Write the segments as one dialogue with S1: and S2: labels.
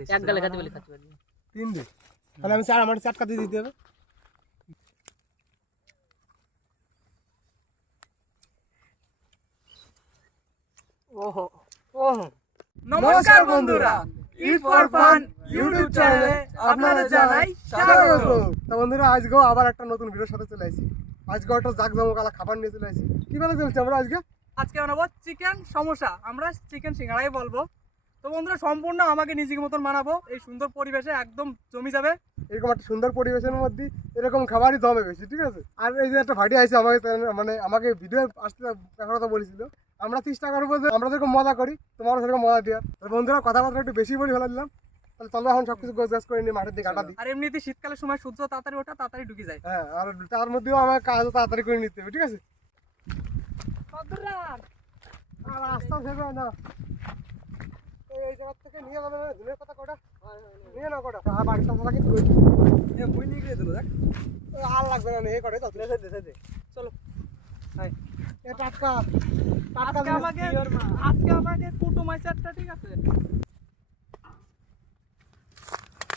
S1: এক খাতে বলে খাতে পারবি
S2: তিন দিন। তাহলে আমি চার আমার দিতে হবে।
S1: ওহো ওহো।
S2: নমস্কার বন্ধুরা ইট ফর ফান ইউটিউব চ্যানেলে আপনাদের জানাই স্বাগত। তো বন্ধুরা আজকেও আবার একটা নতুন ভিডিওর সাথে চলে আসি। আজকে একটা জাকজমকালা খাবার নিয়ে চলে আসি। কি বেলা চলছে আমরা আজকে?
S3: আজকে বানাবো চিকেন সমোসা। আমরা চিকেন সিঙ্গারাই বলব। তো বন্ধুরা সম্পূর্ণ আমাকে নিজেকে মতন বানাবো এই সুন্দর পরিবেশে একদম জমি যাবে।
S2: এরকম একটা সুন্দর পরিবেশের মধ্যে এরকম খাবারই জমে বেশি ঠিক আছে? আর এই যে একটা ভাটি আছে আমাকে মানে আমাকে ভিডিও আসতে একটা কথা বলেছিল। আমরা চেষ্টা করব যে আমরা যেরকম মজা করি তোমারও সেরকম মজা দেওয়ার। তো বন্ধুরা কথাবার্তা একটু বেশি বলে ফেলে দিলাম। তাহলে চলো এখন সবকিছু গোছ গাছ করে নিয়ে মাঠের দিকে আটা দিই।
S3: আর এমনিতে শীতকালের সময় সূর্য তাড়াতাড়ি ওঠা তাড়াতাড়ি ঢুকে যায়।
S2: হ্যাঁ আর তার মধ্যেও আমার তাড়াতাড়ি করে নিতে হবে ঠিক আছে? আর রাস্তা না। থেকে নিয়ে যাবে না দিনের কথা কটা? নিয়ে না কটা। আর বাড়িটা সারা কিন্তু
S3: বই নিয়ে গিয়ে দিল দেখ।
S2: আর লাগবে না এই কটাই তো
S3: চলো।
S2: এ টাটকা। টাটকা
S3: আজকে আমাকে আজকে আমাকে কুটুম আছে একটা ঠিক আছে?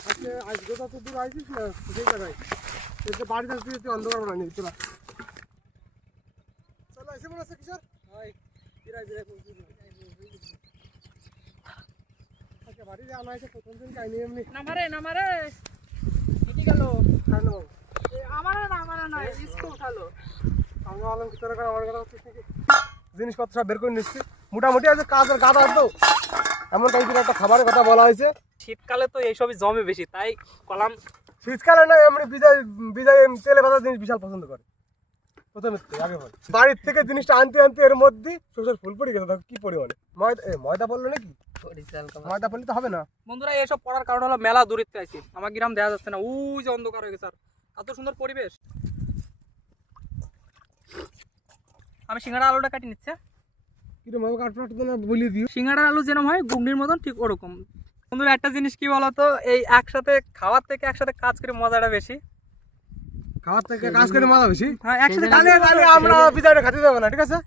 S2: আজকে আজকে তো দূর আইছিস না? সেই জায়গায়। এতে বাড়িতে আসতে তুই অন্ধকার বানানি তোরা চলো। এসে মনে হচ্ছে কিশোর আজকে বাড়িতে আনা হয়েছে প্রথম দিন কাহিনি এমনি
S3: নামারে নামারে। কি গেল।
S2: খাই
S3: আমারে না আমারে না ইসকো উঠালো।
S2: করে আমার কথা হচ্ছিস জিনিসপত্র সব বের করে নিচ্ছি। মোটামুটি আছে কাজের গাদা তো এমন টাইপের একটা খাবারের কথা বলা হয়েছে।
S3: শীতকালে তো এইসবই জমে বেশি তাই কলাম
S2: শীতকালে না এমনি বিজয় বিজয় তেলে ভাজা জিনিস বিশাল পছন্দ করে। প্রথমে আগে বল। বাড়ির থেকে জিনিসটা আনতে আনতে এর মধ্যে শ্বশুর ফুল পড়ে গেছে দেখো কি পরিমাণে। ময়দা ময়দা পড়ল নাকি? ময়দা পড়লে তো হবে না?
S3: বন্ধুরা এসব পড়ার কারণ হলো মেলা দূরিত্বে আছি আমার গ্রাম দেখা যাচ্ছে না। ওই যে অন্ধকার হয়ে গেছে আর এত সুন্দর পরিবেশ। আমি সিঙ্গাড়া আলুটা কাটি নিচ্ছে। সিঙ্গাড়ার আলু যেরকম হয় ঘুগনির মতন ঠিক ওরকম। বন্ধুরা একটা জিনিস কি বলতো? এই একসাথে খাওয়ার থেকে একসাথে কাজ করে মজাটা বেশি।
S2: খাওয়ার থেকে কাজ করে মজা বেশি?
S3: হ্যাঁ একসাথে
S2: আমরা বিজয়টা খাতে দেবো না ঠিক আছে?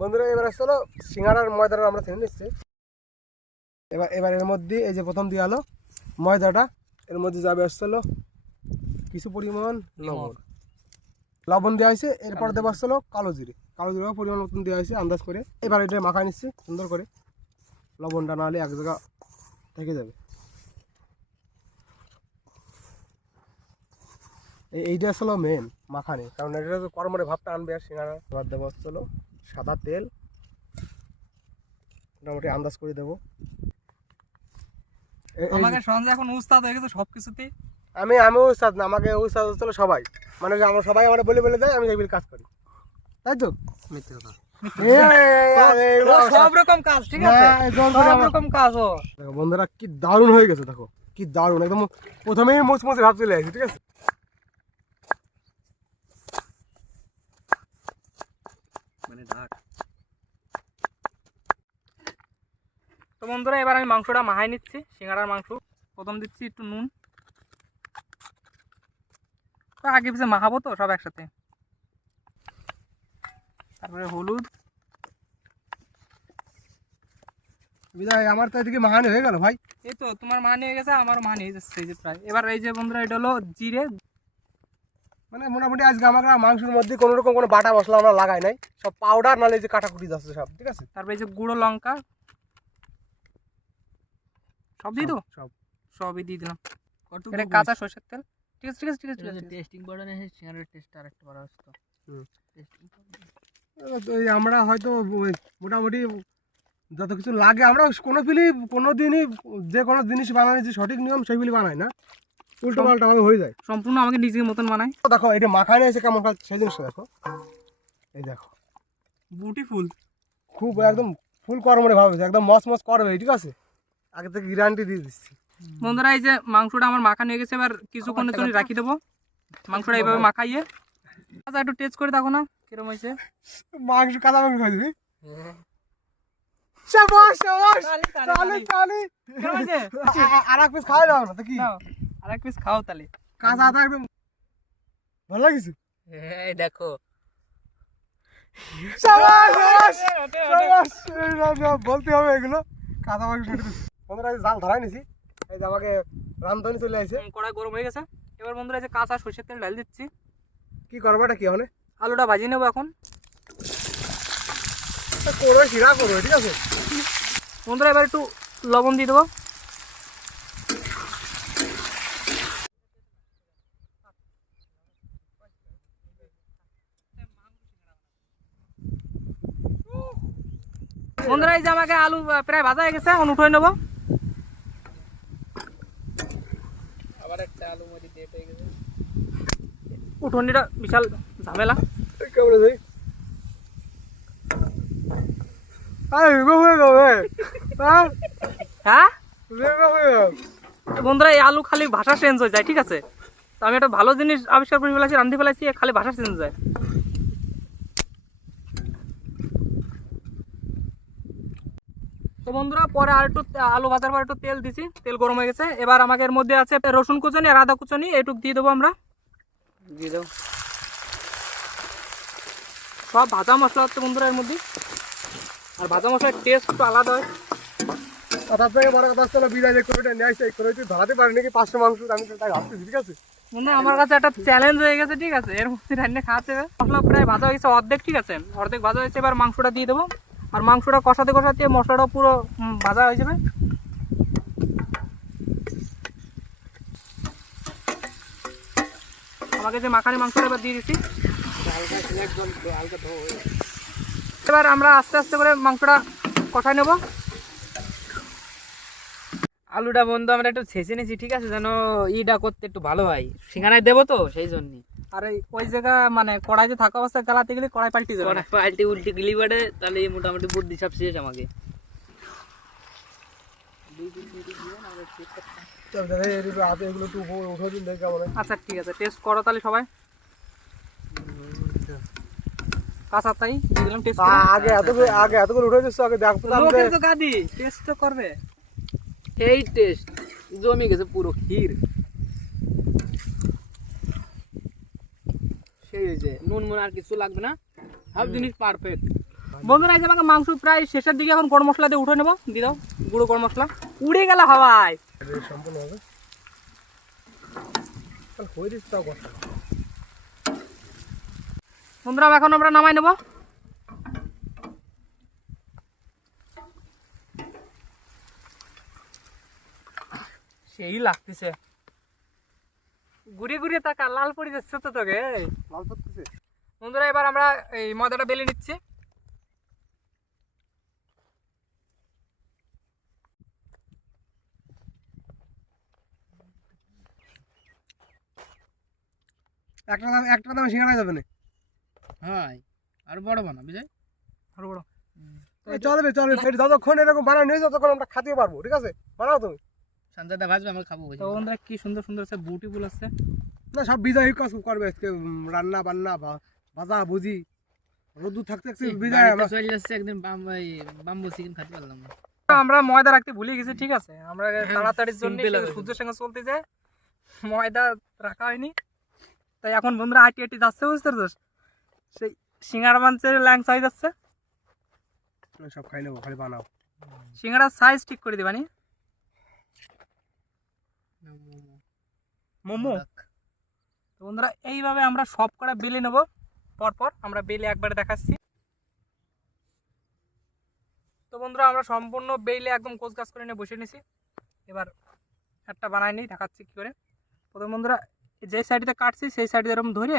S2: বন্ধুরা, এবার আসলো সিঙ্গাড়ার ময়দাটা আমরা থেমে নিচ্ছি। এবার এবার এর মধ্যে এই যে প্রথম দিয়ে আলো ময়দাটা, এর মধ্যে যাবে আসলো কিছু পরিমাণ লবণ। লবণ দেওয়া হয়েছে, এরপর দেওয়া আসছিল কালো জিরে। কালো জিরে পরিমাণ মতন দেওয়া হয়েছে, আন্দাজ করে। এবার এটা মাখা নিচ্ছি, সুন্দর করে। লবণটা না হলে এক জায়গা থেকে যাবে। এই এইটা আসলে মেন মাখানে। কারণ এটা তো কর্মরে ভাবটা আনবে আর সিঙ্গারা। এবার দেবো আসছিল সাদা তেল। মোটামুটি আন্দাজ করে দেবো।
S3: আমাকে সঞ্জয় এখন উস্তাদ হয়ে গেছে সব কিছুতেই
S2: আমি আমি উস্তাদ না আমাকে উস্তাদ হচ্ছিল সবাই। মানে আমরা সবাই আমার বলে বলে দেয় আমি এইগুলি কাজ করি। তাই তো?
S1: মিথ্যে কথা।
S2: এই, এই, এই,
S3: ও
S2: এই,
S3: সব রকম কাজ ঠিক আছে?
S2: হ্যাঁ, এই জল করে
S3: সব রকম কাজ
S2: বন্ধুরা কি দারুণ হয়ে গেছে দেখো। কি দারুণ একদম প্রথমেই মুচমুচে ভাব চলে আসছে ঠিক আছে
S1: মানে ঢাক
S3: তো বন্ধুরা এবার আমি মাংসটা মাহাই নিচ্ছি সিঙ্গাড়ার মাংস। প্রথম দিচ্ছি একটু নুন। তো আগে পিছিয়ে মাখাবো তো সব একসাথে। তারপরে হলুদ।
S2: বিদায় আমার তো এদিকে মাহানি হয়ে গেল ভাই।
S3: এই তো তোমার মা হয়ে গেছে আমারও মা হয়ে যাচ্ছে এই যে প্রায়। এবার এই যে বন্ধুরা এটা হলো জিরে।
S2: মানে মোটামুটি আজকে আমাকে মাংসের মধ্যে কোনো রকম কোনো বাটা মশলা আমরা লাগাই নাই। সব পাউডার নালে যে কাটাকুটি যাচ্ছে সব ঠিক আছে?
S3: তারপরে এই যে গুঁড়ো লঙ্কা। সব দিয়ে দেবো?
S2: সব।
S3: সবই দিয়ে দিলাম। এটা কাঁচা সরষের তেল? ঠিক আছে ঠিক আছে ঠিক আছে
S1: টেস্টিং সিঙ্গারের টেস্ট আর একটা
S2: ওই আমরা হয়তো ওই মোটামুটি যত কিছু লাগে আমরা কোনো পিলি কোনো দিনই যে কোনো জিনিস বানানোর যে সঠিক নিয়ম সেইগুলি বানাই না। উল্টো পাল্টা ভাবে হয়ে যায়।
S3: সম্পূর্ণ আমাকে নিজের মতন বানাই
S2: তো দেখো এটা মাখায় নিয়েছে কেমন খাচ্ছে সেই জিনিসটা দেখো। এই দেখো।
S3: বিউটিফুল
S2: খুব একদম ফুল কর্মরে ভাবে একদম মস মস করবে ঠিক আছে? আগে থেকে গ্যারান্টি দিয়ে দিচ্ছি।
S3: বন্ধুরা এই যে মাংসটা আমার মাখা নিয়ে গেছে এবার কিছুক্ষণের জন্য রাখি দেবো। মাংসটা এইভাবে মাখাইয়ে। আচ্ছা একটু টেস্ট করে দেখো না কিরম হয়েছে।
S2: মাংস কাঁচা মাংস খাই দিবি? শাবাশ শাবাশ
S3: তালি, তালি,
S2: তালি
S3: তালি।
S2: তালি। আর এক পিস খাওয়া যাবে না তো কি
S3: নাও, আরেক পিস খাও তাহলে
S2: কাঁচা আদা একদম ভালো লাগিছে?
S1: এই দেখো।
S2: শাবাশ শাবাশ বলতে হবে এগুলো। কাঁচা মাংস বন্ধুরা জাল ধরাই নিছি। এই যে আমাকে রামধনি চলে আসছে
S3: হুম, কড়াই গরম হয়ে গেছে। এবার বন্ধুরা যে কাঁচা সর্ষের তেল ঢাল দিচ্ছি।
S2: কি করব এটা কি হনে
S3: আলুটা ভাজি নেব এখন।
S2: করবে শিরা করবে ঠিক আছে?
S3: বন্ধুরা এবার একটু লবণ দিয়ে দেবো। বন্ধুরা এই যে আমাকে আলু প্রায় ভাজা হয়ে গেছে এখন উঠে নেব
S1: আবার একটা আলু মরি ডেট হয়ে গেছে
S3: উঠোনিটা বিশাল ঝামেলা।
S2: কেমন হয়ে হ্যাঁ?
S3: বন্ধুরা এই আলু খালি ভাষা চেঞ্জ হয়ে যায় ঠিক আছে? তো আমি একটা ভালো জিনিস আবিষ্কার করে ফেলেছি রান্ধি ফেলেছি খালি ভাষা চেঞ্জ হয়ে যায়। তো বন্ধুরা পরে আর একটু আলু ভাজার পর একটু তেল দিছি। তেল গরম হয়ে গেছে। এবার আমাকে এর মধ্যে আছে রসুন কুচনি আর আদা কুচনি। এইটুক দিয়ে দেবো আমরা।
S1: দিয়ে দাও।
S3: সব ভাজা মশলা হচ্ছে বন্ধুরা এর মধ্যে। আর ভাজা মশলার টেস্ট একটু আলাদা হয়।
S2: থেকে বড় কথা হচ্ছে বিরিয়ানি করে নিয়ে আসছে করে তুই ধরাতে পারি নাকি? পাঁচশো মাংস আমি তাই ভাবতেছি ঠিক আছে?
S3: বন্ধুরা আমার কাছে একটা চ্যালেঞ্জ হয়ে গেছে ঠিক আছে? এর মধ্যে রান্না খাওয়াতে হবে। মশলা প্রায় ভাজা হয়ে গেছে অর্ধেক ঠিক আছে? অর্ধেক ভাজা হয়েছে এবার মাংসটা দিয়ে দেবো। আর মাংসটা কষাতে কষাতে মশলাটা পুরো ভাজা হয়ে যাবে আমাকে যে মাখানি মাংসটা এবার দিয়ে দিচ্ছি। এবার আমরা আস্তে আস্তে করে মাংসটা কষাই নেব।
S1: আলুটা বন্ধু আমরা একটু ছেঁচে নিয়েছি, ঠিক আছে? যেন ইটা করতে একটু ভালো হয়। সিঙ্গারায় দেবো তো, সেই জন্যই
S3: আর ওই জায়গা মানে কড়াইতে থাকা অবস্থায় গালাতে গেলে কড়াই পাল্টে যাবে না।
S1: পাল্টি উল্টি গিলি বাড়ে তাহলে মোটামুটি বুদ্ধি সব শেষ আমাকে।
S3: আচ্ছা ঠিক আছে টেস্ট করো তাহলে সবাই। কাঁচা তাই দিলাম টেস্ট
S2: আগে এত আগে এত করে উঠে দিচ্ছ আগে দেখো তো
S3: গাদি টেস্ট তো করবে।
S1: এই টেস্ট জমে গেছে পুরো ক্ষীর। সেই হয়েছে নুন মুন আর কিছু লাগবে না। সব জিনিস পারফেক্ট
S3: বন্ধুরা এই আমাকে মাংস প্রায় শেষের দিকে এখন গরম মশলা দিয়ে উঠে নেব। দিয়ে দাও গুঁড়ো গরম মশলা। উড়ে গেল হাওয়ায়।
S2: সম্পূর্ণ হবে তাহলে দিচ্ছে তাও কথা
S3: বন্ধুরা এখন আমরা নামাই নেব। সেই লাগতেছে। ঘুরে ঘুরে তাকা লাল পড়ে যাচ্ছে তো তোকে
S2: লাল
S3: বন্ধুরা এবার আমরা এই ময়দাটা বেলে নিচ্ছি।
S2: একটা দাম একটা দামে সিঙ্গারা যাবে না?
S1: হ্যাঁ আর বড় বানা বুঝাই
S3: আরও বড়।
S2: চলবে চলবে। যতক্ষণ এরকম বানানো নিয়ে ততক্ষণ আমরা খাতে পারব ঠিক আছে? বানাও তুমি।
S1: সন্ধ্যাটা ভাজবে আমরা খাব
S3: তো বন্ধুরা কি সুন্দর সুন্দর আছে বুটি ফুল আছে।
S2: না সব বিজয় কাজ করবে আজকে রান্না বান্না ভাজা ভুজি। রোদু থাকতে থাকতে বিজয় আমরা
S1: চলে যাচ্ছে একদিন বাম্বু চিকেন খাতে পারলাম
S3: আমরা ময়দা রাখতে ভুলে গেছি ঠিক আছে? আমরা তাড়াতাড়ির জন্য সূর্যের সঙ্গে চলতে যায় ময়দা রাখা হয়নি। তাই এখন বন্ধুরা হাঁটি হাঁটি যাচ্ছে বুঝতে পারছিস? সেই সিঙ্গারা মাংসের ল্যাংস হয়ে যাচ্ছে
S2: সব খাই নেব খালি বানাও।
S3: সিঙ্গারার সাইজ ঠিক করে দিবানি মোমো। তো বন্ধুরা এইভাবে আমরা সব কটা বেলে নেব। পরপর আমরা বেলে একবারে দেখাচ্ছি। তো বন্ধুরা আমরা সম্পূর্ণ বেলে একদম কোচ গাছ করে নিয়ে বসে নিছি এবার একটা বানাই নিই দেখাচ্ছি কী করে। প্রথম বন্ধুরা যে সাইডে কাটছি সেই সাইডে এরকম ধরে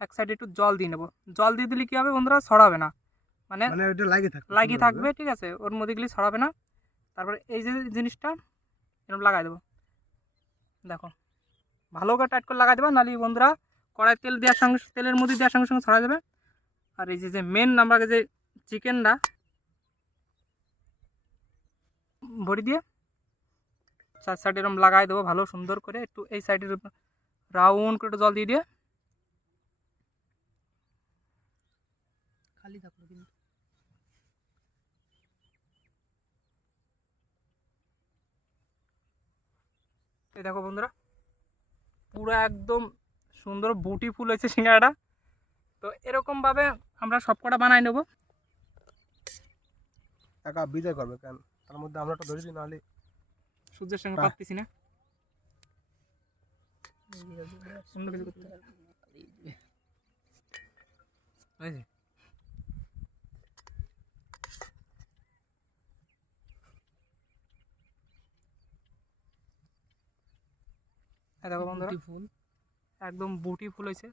S3: এক সাইডে একটু জল দিয়ে নেব। জল দিয়ে দিলে কী হবে বন্ধুরা ছড়াবে না। মানে
S2: মানে
S3: লাগিয়ে থাকবে ঠিক আছে? ওর মধ্যে গেলে ছড়াবে না। তারপরে এই যে জিনিসটা এরকম লাগাই দেবো। দেখো। ভালো করে টাইট করে লাগাই দেবে, নাহলে বন্ধুরা কড়াই তেল দেওয়ার সঙ্গে তেলের মধ্যে দেওয়ার সঙ্গে সঙ্গে ছড়া যাবে আর এই যে যে মেন আমরা যে চিকেনটা ভরি দিয়ে চার সাইডে এরকম লাগাই দেবো, ভালো সুন্দর করে। একটু এই সাইডের রাউন্ড করে জল দিয়ে দিয়ে।
S1: খালি থাকল কিন্তু
S3: এই দেখো বন্ধুরা পুরো একদম সুন্দর বুটি ফুল হয়েছে সিঙ্গাড়াটা তো এরকমভাবে আমরা সবকটা বানাই নেব
S2: একা বিজয় করবে কেন তার মধ্যে আমরা একটা ধরেছি নাহলে
S3: সূর্যের সঙ্গে। পারতেছি না অন্য কিছু করতে হবে।
S1: বুঝলি?
S3: এই দেখো বন্ধুরা।
S1: ফুল।
S3: একদম বুটি ফুল হয়েছে।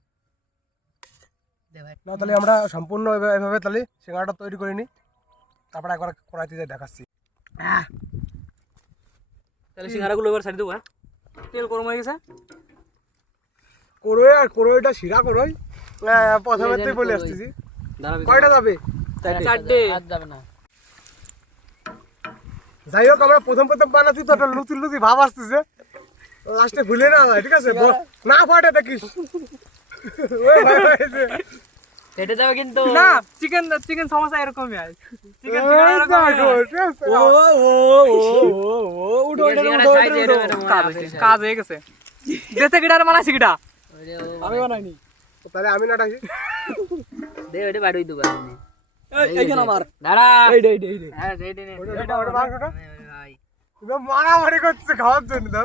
S1: দে
S2: না তাহলে আমরা সম্পূর্ণ এভাবে তাহলে সিঙ্গাড়াটা তৈরি করে নিই। তারপরে একবার কড়াইতে দিয়ে দেখাচ্ছি।
S1: তাহলে সিঙ্গারাগুলো এবার ছাড়ি দেবো হ্যাঁ?
S3: তেল গরম হয়ে গেছে।
S2: করোই আর করোইটা শিরা করোই হ্যাঁ, প্রথমে তুই বলে আসতেছি। কয়টা যাবে?
S1: চারটে। যাবে না।
S2: যাই হোক আমরা প্রথম প্রথম বানাচ্ছি তো একটা লুচি লুচি ভাব আসতেছে। লাস্টে ভুলে না ঠিক আছে না ফাটে দেখিস।
S1: কেটে যাবে কিন্তু।
S3: না চিকেন চিকেন সমস্যা এরকমই চিকেন
S2: আছে?
S1: এরকম
S3: কাজ হয়ে গেছে। দেশে গিটার বানাইছি গিটা
S2: আমি বানাইনি। তাহলে আমি না ডাকি?
S1: দে ওটা বাড়ি দেবো আমি। এইখানে আমার। দাঁড়া। এই দে এই দে হ্যাঁ এই দে
S2: ওটা- ওটা- ওটা মাংসটা?
S1: ভাই।
S2: তুমি মারামারি করছে খাওয়ার জন্য তো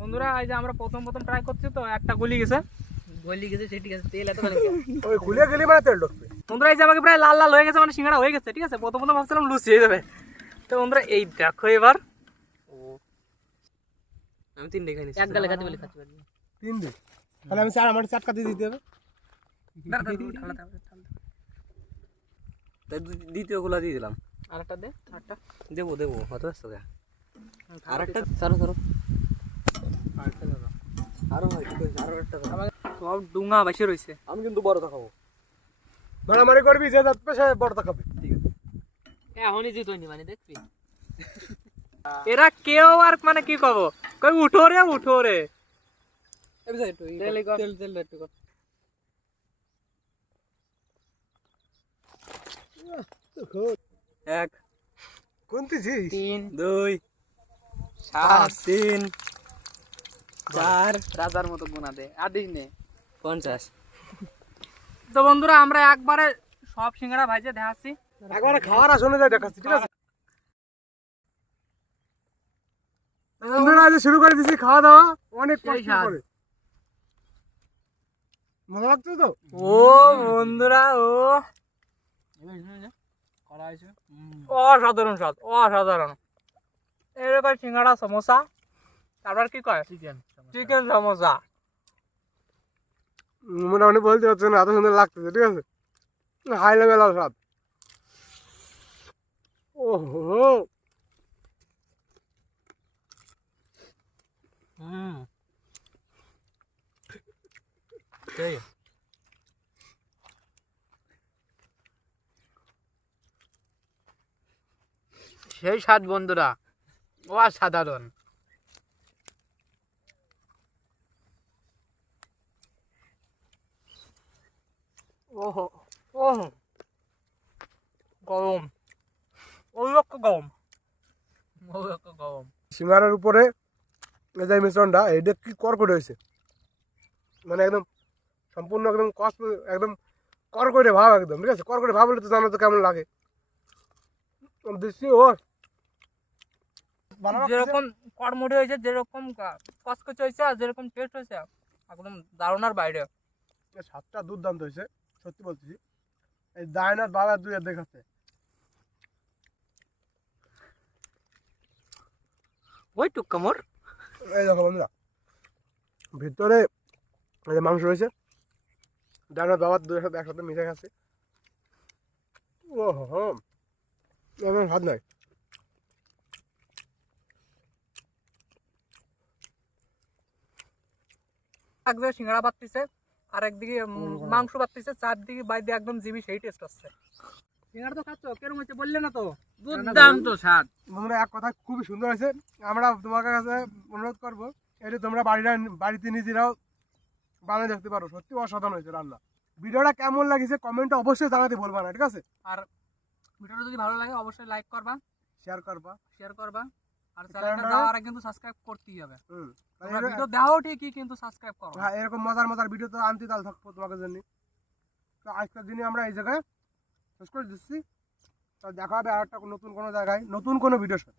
S3: বন্ধুরা এই যে আমরা প্রথম প্রথম ট্রাই করছি তো একটা গলি গেছে।
S1: গলি গেছে সে ঠিক আছে তেল এত মানে
S2: ওই খুলে গেলে মানে তেল ঢুকবে।
S3: বন্ধুরা এই যে আমাকে প্রায় লাল লাল হয়ে গেছে মানে সিঙ্গাড়া হয়ে গেছে ঠিক আছে? প্রথম প্রথম ভাবছিলাম লুচি হয়ে যাবে। তো বন্ধুরা এই দেখো এবার। ও।
S1: আমি তিন তিনটে খাই এক গালে খাতে বলে খাতে পারবি
S2: তিন দিন তাহলে আমি চার আমার চাটকা দিয়ে দিতে হবে।
S1: দ্বিতীয়গুলা দিয়ে দিলাম।
S3: আরেকটা দে আরেকটা।
S1: দেবো দেবো হয়তো আসতো আর একটা সারো সারো। আরও ভাই আরও একটা
S3: সব ডুঙা বেশি রয়েছে
S1: আমি কিন্তু বড় খাব।
S2: মারামারি করবি যে যাচ্ছে সে বড় খাবে।
S1: এখনই জিতনি মানে দেখবি।
S3: এরা কেউ আর মানে কি কব? কই উঠো রে উঠো রে।
S1: তেল তেল তেল একটু কর। এক তিন দুই সাত তিন। চার রাজার মতো গোনা দে আর দিস নে। পঞ্চাশ।
S3: তো বন্ধুরা আমরা একবারে সব সিঙ্গাড়া ভাইজে দেখাচ্ছি।
S2: একবারে খাওয়ার আসনে যাই দেখাচ্ছি ঠিক আছে? বন্ধুরা আজ শুরু করে দিছি খাওয়া দাওয়া অনেক কষ্ট করে। মজা লাগছে তো?
S3: ও বন্ধুরা ও। অসাধারণ স্বাদ অসাধারণ। এরকম সিঙ্গাড়া সমোসা। তারপর কি কয়?
S1: চিকেন
S3: চিকেন সমোসা
S2: মোটামুটি বলতে পারছে না এত সুন্দর লাগতেছে ঠিক আছে? হাই লেভেল আর স্বাদ। ওহো!
S1: হুম। সেই স্বাদ বন্ধুরা অসাধারণ
S3: ওহো ওহো গরম ওই রকম গরম
S1: গরম
S2: সিঙ্গারার উপরে এই যে মিশ্রণটা এটা কি কড়কড়ে হয়েছে? মানে একদম সম্পূর্ণ একদম কস একদম কড়কড়ে ভাব একদম ঠিক আছে? কড়কড়ে ভাব হলে তো জানো তো কেমন লাগে। দিচ্ছি ও
S3: যেরকম কড়মুড়ি হয়েছে যেরকম কসকচে হয়েছে আর যেরকম টেস্ট হয়েছে একদম দারুণার বাইরে।
S2: স্বাদটা দুর্দান্ত হয়েছে সত্যি বলতেছি। এই দায়নার বাবা দুই আর দেখাচ্ছে।
S1: ওই টুক কামড়
S2: এই দেখো বন্ধুরা ভিতরে এই যে মাংস রয়েছে ডানার বাবার দুই সাথে একসাথে মিশে গেছে। ও হো নয়।
S3: একদিকে সিঙ্গাড়া পাততেছে আর একদিকে মাংস পাততেছে চারদিকে বাইরে একদম জিবি সেই টেস্ট আসছে।
S2: অবশ্যই
S3: লাইক করবা
S2: শেয়ার করবা।
S3: শেয়ার করবা। আর কিন্তু সাবস্ক্রাইব করতেই হবে। ঠিকই কিন্তু সাবস্ক্রাইব করো
S2: হ্যাঁ এরকম মজার ভিডিও তো আনতে থাকব তো আজকের দিনে আমরা এই জায়গায় শেষ করে দিচ্ছি। তা দেখা হবে আর একটা নতুন কোনো জায়গায়, নতুন কোনো ভিডিওর সাথে।